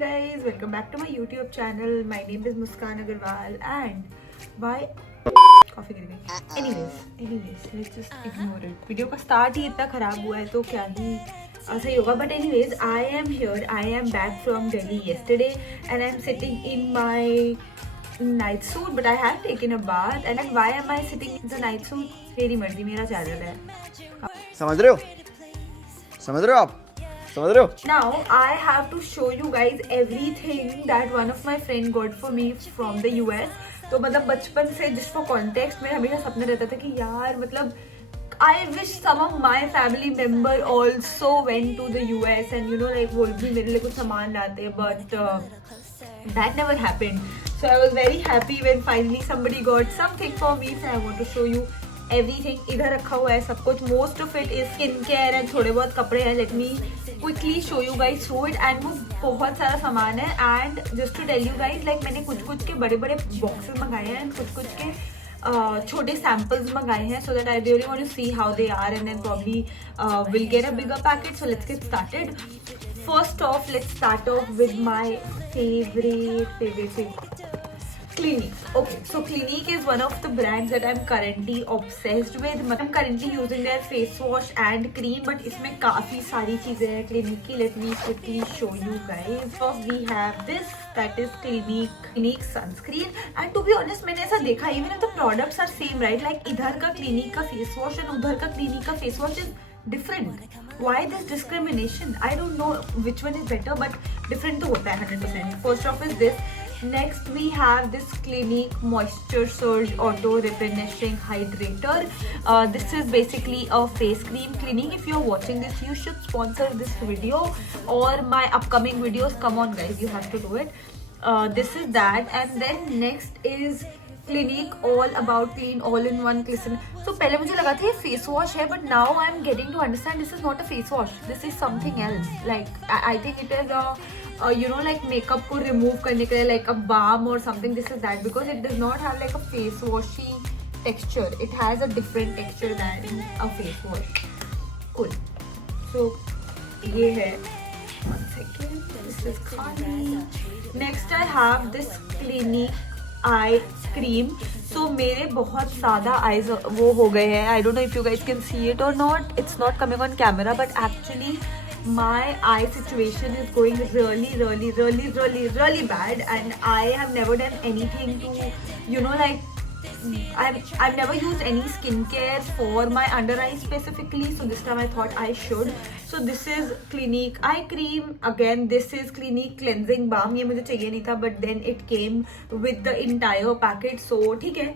Guys, welcome back to my YouTube channel. My name is Muskan Agarwal and why coffee गिर गई. Anyways, let's just ignore it. Video का start ही इतना खराब हुआ है तो क्या ही सही होगा. But anyways, I am here. I am back from Delhi yesterday and I'm sitting in my night suit. But I have taken a bath and then why am I sitting in the night suit? मेरी मर्जी, मेरा channel है. समझ रहे हो आप? समझ रहे हो? Now I have to show you guys everything that one of my friend got for me from the US. तो मतलब बचपन से just for context मेरा हमेशा सपना रहता था कि यार मतलब I wish some of my family member also went to the US and you know like वो भी मेरे लिए कुछ सामान लाते, but that never happened. So I was very happy when finally somebody got something for me. So I want to show you everything. इधर रखा हुआ है सब कुछ. Most of it is skin care and थोड़े बहुत कपड़े हैं. Let me quickly show you guys through it. And वो बहुत सारा सामान है. And just to tell you guys, like मैंने कुछ के बड़े boxes मंगाए हैं and कुछ के छोटे samples मंगाए हैं, so that I really want to see how they are and then probably will get a bigger package. So let's get started. First off, let's start off with my favorite. Clinique. Okay, so Clinique is one of the brands that I'm currently obsessed with. I'm currently using their face wash and cream, but इसमें काफी सारी चीजें हैं Clinique की. Let me quickly show you guys. First we have this, that is Clinique sunscreen. And to be honest, मैंने ऐसा देखा, even if the products are same, right? Like इधर का Clinique का face wash and उधर का Clinique का face wash is different. Why this discrimination? I don't know which one is better, but different तो होता है 100%. First off is this. Next we have this Clinique Moisture Surge Auto Replenishing Hydrator. This is basically a face cream. Clinique, if you're watching this, you should sponsor this video or my upcoming videos. Come on guys, you have to do it. This is that, and then next is Clinique All About Clean All-in-One Glycerin. So पहले मुझे लगा था ये face wash है, but now I'm getting to understand this is not a face wash. This is something else. Like I think it is a you know like makeup को remove करने के लिए like a balm or something. This is that because it does not have like a face washy texture. It has a different texture than a face wash. Cool. So ये है. One second. This is खाली. Next I have this Clinique eye cream. So मेरे बहुत ज़्यादा eyes वो हो गए हैं. I don't know if you guys can see it or not. It's not coming on camera, but actually my eye situation is going really bad, and I have never done anything to, you know, like I've never used any skincare for my under eye specifically, so this time I thought I should. So this is Clinique eye cream. Again, this is Clinique cleansing balm. ये मुझे चाहिए नहीं था, but then it came with the entire package. So ठीक है,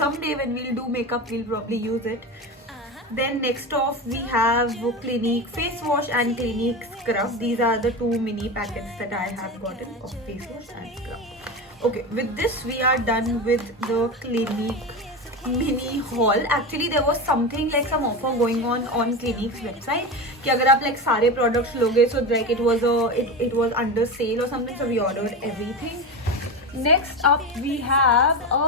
someday when we'll do makeup, we'll probably use it. Then next off we have Clinique face wash and Clinique scrub. These are the two mini packets that I have gotten of face wash and scrub. Okay, with this we are done with the Clinique mini haul. Actually there was something like some offer going on Clinique's website कि अगर आप like सारे products लोगे, so like it was under sale or something, so we ordered everything. Next up we have a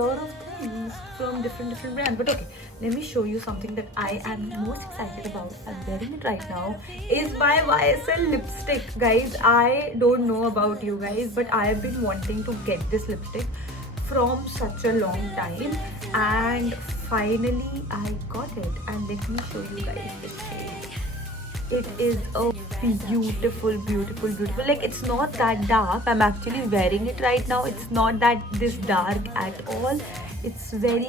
lot of things from different brands, but okay, let me show you something that I am most excited about. I'm wearing it right now. Is my YSL lipstick. Guys, I don't know about you guys, but I have been wanting to get this lipstick from such a long time, and finally I got it. And let me show you guys this shade. It is a beautiful. Like it's not that dark. I'm actually wearing it right now. It's not that this dark at all. It's very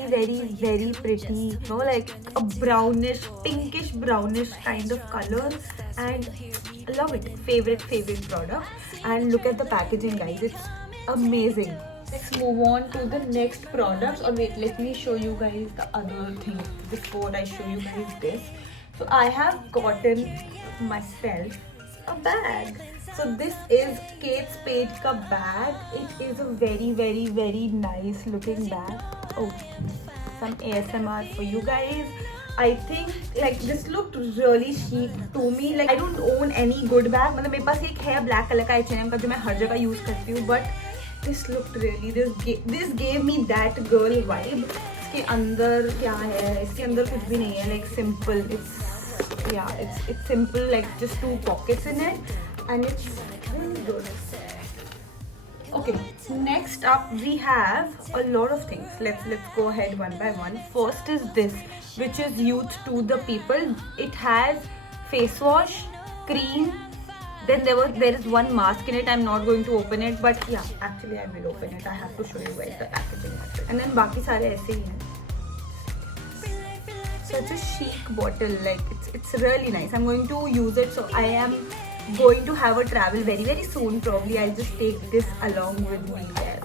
pretty. You know, like a brownish, pinkish brownish kind of color, and I love it. Favorite product. And look at the packaging, guys. It's amazing. Let's move on to the next products. Or wait, let me show you guys the other thing before I show you guys this. So I have gotten myself a bag. So this is Kate Spade ka bag. It is a very nice looking bag. Oh, some ASMR for you guys. I think like this looked really chic to me. Like I don't own any good bag. मतलब मेरे पास एक है black color का H&M का जो मैं हर जगह use करती हूँ. But this looked really, this gave me that girl vibe. इसके अंदर क्या है? इसके अंदर कुछ भी नहीं है. Like simple. It's simple. Like just two pockets in it, and it's really good. Okay, next up we have a lot of things. Let's go ahead one by one. First is this, which is Youth to the People. It has face wash, cream. Then there is one mask in it. I'm not going to open it, but yeah, actually I will open it. I have to show you guys the packaging. And then बाकी सारे ऐसे ही हैं. Such a chic bottle, like it's really nice. I'm going to use it, so I am going to have a travel very soon. Probably I'll just take this along with me there.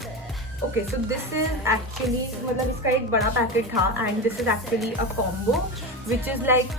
Okay, so this is actually मतलब इसका एक बड़ा packet था, and this is actually a combo which is like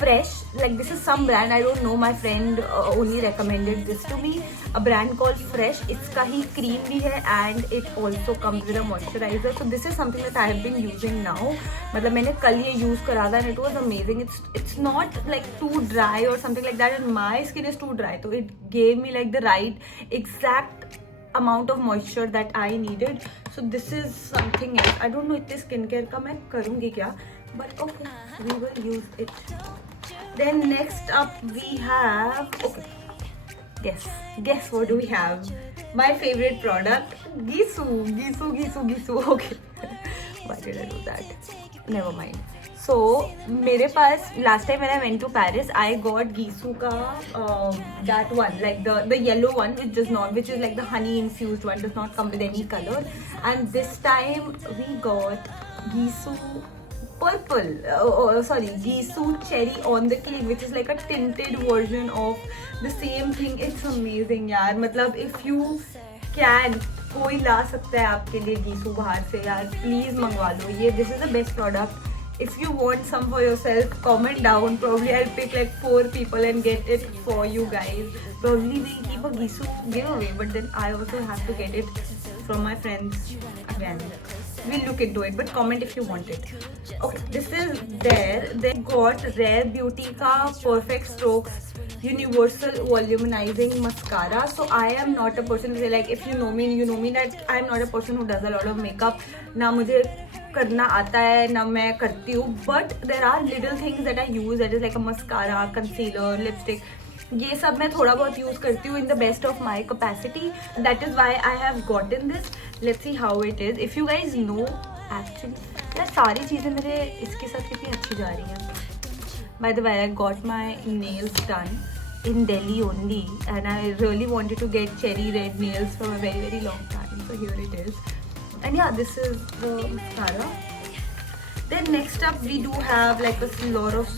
fresh. Like this is some brand, I don't know, my friend only recommended this to me. A brand called Fresh. इसका ही cream भी है and it also comes with a moisturizer. So this is something that I have been using now. मतलब मैंने कल ये use करा था and it was amazing. It's not like too dry or something like that, and my skin is too dry, so it gave me like the right exact amount of moisture that I needed. So this is something else. I don't know इतने skincare का मैं करूँगी क्या, but okay, we will use it. Then next up we have, okay, guess what do we have? My favorite product, Gissu. Okay, why did I do that? Never mind. So मेरे पास last time when I went to Paris, I got Gissu का that one, like the yellow one, which is like the honey infused one, does not come with any color. And this time we got Gissu purple, Gissu cherry on the cake, which is like a tinted version of the same thing. It's amazing यार. मतलब if you can, कोई ला सकता है आपके लिए Gissu बाहर से यार, please मंगवा लो ये. This is the best product. If you want some for yourself, comment down. Probably I'll pick like 4 people and get it for you guys. Probably we keep a Gissu giveaway, but then I also have to get it from my friends again. We'll look into it, but comment if you want it. Okay, this is there. They got Rare Beauty ka Perfect Strokes Universal Volumizing Mascara. So I am not a person who, like, if you know me that I am not a person who does a lot of makeup. ना मुझे करना आता है ना मैं करती हूँ, but there are little things that I use, that is like a mascara, concealer, lipstick. ये सब मैं थोड़ा बहुत यूज करती हूँ in the best of my capacity. That is why I have gotten this. Let's see how it is. If you guys know, actually यार सारी चीज़ें मेरे इसके साथ कितनी अच्छी जा रही हैं. By the way, I got my nails done in Delhi only, and I really wanted to get cherry red nails for a very long time. So here it is. And yeah, this is the mascara. Then next up we do have like a lot of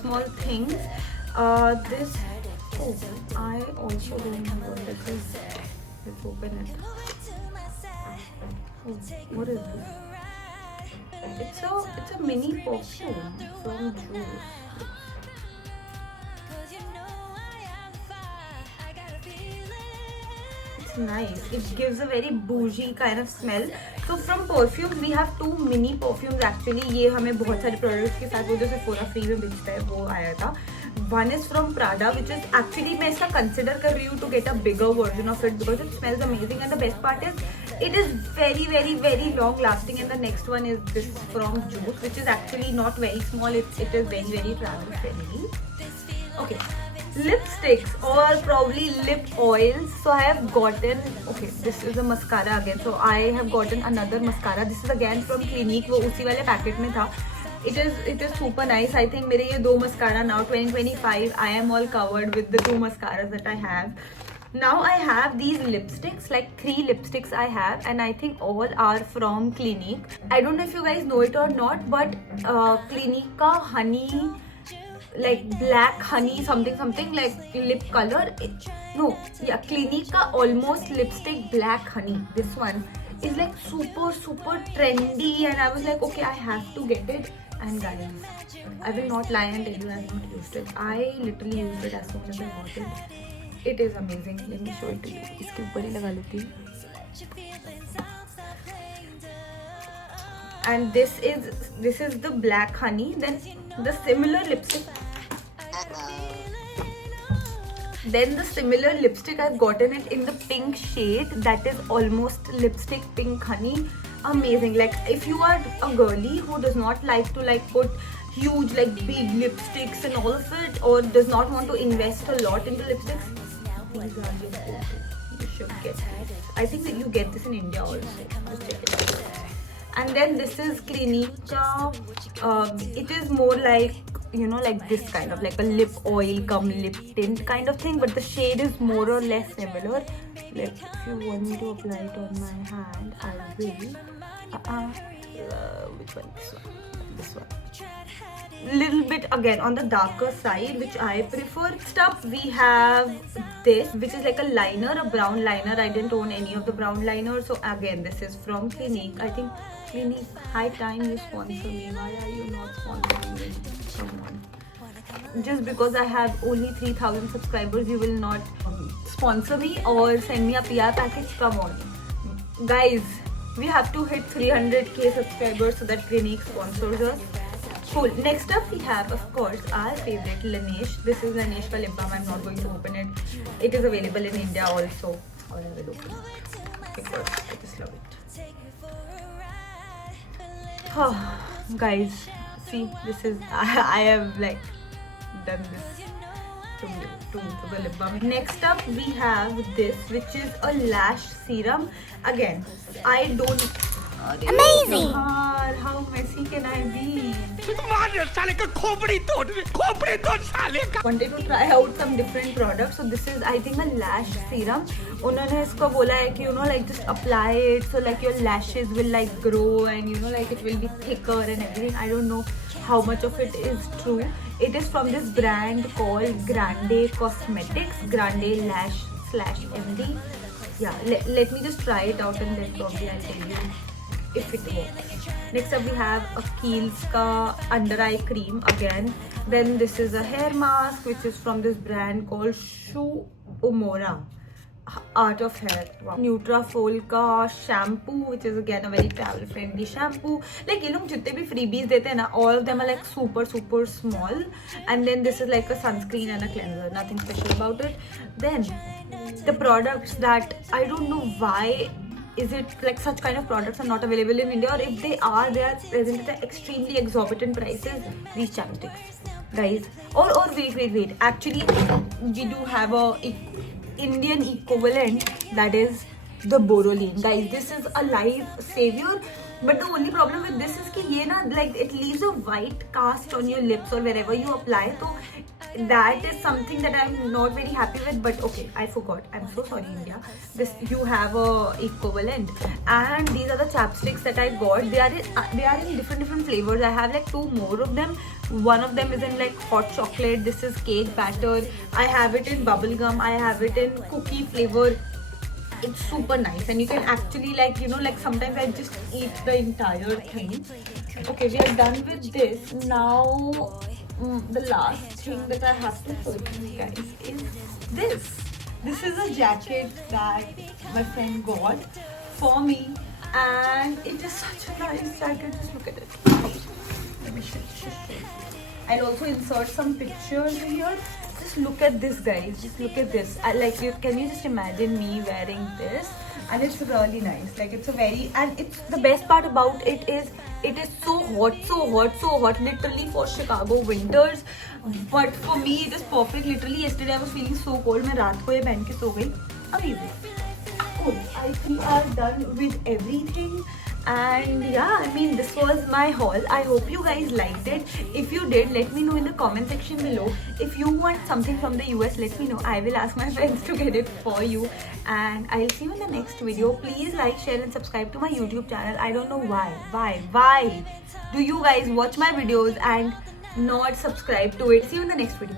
small things. This, oh, I also don't know what this is. Let's open it. Oh, what is this? It's a mini perfume from Juice. It's nice. It gives a very bougie kind of smell. So from perfumes we have 2 mini perfumes actually. ये हमें बहुत सारे products के साथ वो जो Sephora free में बेचता है वो आया था. One is from Prada, which is actually मैं इसका consider कर रही हूँ to get a bigger version of it because it smells amazing, and the best part is it is very long lasting. And the next one is this from Juice, which is actually not very small. It is very travel friendly. Okay, lipsticks or probably lip oils. So I have gotten, okay, this is a mascara again. So I have gotten another mascara. This is again from Clinique. वो उसी वाले packet में था. It is super nice. I think मेरे ये 2 mascara now 2025. I am all covered with the 2 mascaras that I have. Now I have these lipsticks, like 3 lipsticks I have, and I think all are from Clinique. I don't know if you guys know it or not, but Clinique ka honey, like black honey something like lip color. Clinique ka almost lipstick black honey. This one is like super trendy, and I was like, okay, I have to get it. And guys, I will not lie and tell you I have not used it. I literally used it as soon as I got it. It is amazing. Let me show it to you. इसके ऊपर ही लगा लेती हूँ. And this is the black honey. Then the similar lipstick I've gotten it in the pink shade. That is almost lipstick pink honey. Amazing. Like if you are a girly who does not like to like put huge like big lipsticks and all of it, or does not want to invest a lot into lipsticks, these are your go-to. You should get it. I think that you get this in India also. Just check it out. And then this is Clinique. It is more like, you know, like this kind of like a lip oil cum lip tint kind of thing, but the shade is more or less similar. Like if you want me to apply it on my hand, I will. Which one? This one. This one. Little bit again on the darker side, which I prefer. Next up we have this, which is like a liner, a brown liner. I didn't own any of the brown liners, so again this is from Clinique. I think Clinique, high time you sponsor me. Why are you not sponsoring me? Come on. Just because I have only 3,000 subscribers, you will not sponsor me or send me a PR package? Come on. Guys, we have to hit 300k subscribers so that Clinique sponsors us. Cool. Next up we have, of course, our favorite Laneige. This is Laneige ka lip balm. I'm not going to open it. It is available in India also. Or I will open it because I just love it. Oh, guys, see, this is I have like done this to the lip balm. Next up we have this, which is a lash serum. Again, I don't. Amazing! How messy can I be? Wanted to try out some different products. So this is, I think, a lash serum. उन्होंने इसको बोला है कि, you know, like just apply it so like your lashes will like grow and, you know, like it will be thicker and everything. I don't know how much of it is true. It is from this brand called Grande Cosmetics, Grande Lash / MD. Yeah, let me just try it out and then probably I'll tell you if it works. Next up we have a Kiehl's ka under eye cream again. Then this is a hair mask, which is from this brand called Shu Uemura, Art of Hair. Wow. Nutrafol ka shampoo, which is again a very travel friendly shampoo. Like ये लोग जितने भी freebies देते हैं ना, all of them are like super small. And then this is like a sunscreen and a cleanser. Nothing special about it. Then the products that I don't know why is it like such kind of products are not available in India, or if they are present at extremely exorbitant prices. These chapsticks, guys. Or wait. Actually, we do have a Indian equivalent, that is the Boroline. Guys, this is a life savior. But the only problem with this is कि ये ना, like it leaves a white cast on your lips or wherever you apply. So that is something that I'm not very happy with. But okay, I forgot. I'm so sorry, India. This, you have a equivalent. And these are the chapsticks that I got. They are in different flavors. I have like 2 more of them. One of them is in like hot chocolate. This is cake batter. I have it in bubblegum. I have it in cookie flavor. It's super nice, and you can actually, like, you know, like sometimes I just eat the entire thing. Okay, we are done with this. Now the last thing that I have to show you guys is this. This is a jacket that my friend got for me, and it is such a nice jacket. Just look at it. Let me show you. I'll also insert some pictures here. Just look at this, guys. Just look at this. Can you just imagine me wearing this? And it's really nice. Like, it's a very, and it's the best part about it is so hot, literally for Chicago winters. But for me, it is perfect. Literally, yesterday I was feeling so cold. मैं रात को ये पहन के सो गई. Amazing. Cool. I think we are done with everything. And yeah, I mean, this was my haul. I hope you guys liked it. If you did, let me know in the comment section below. If you want something from the US, let me know. I will ask my friends to get it for you. And I'll see you in the next video. Please like, share and subscribe to my YouTube channel. I don't know why do you guys watch my videos and not subscribe to it. See you in the next video.